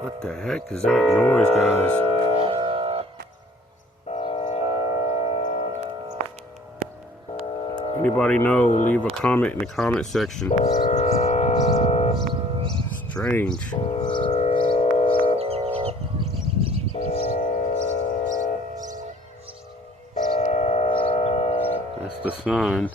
What the heck is that noise, guys? Anybody know? Leave a comment in the comment section. Strange. That's the sun.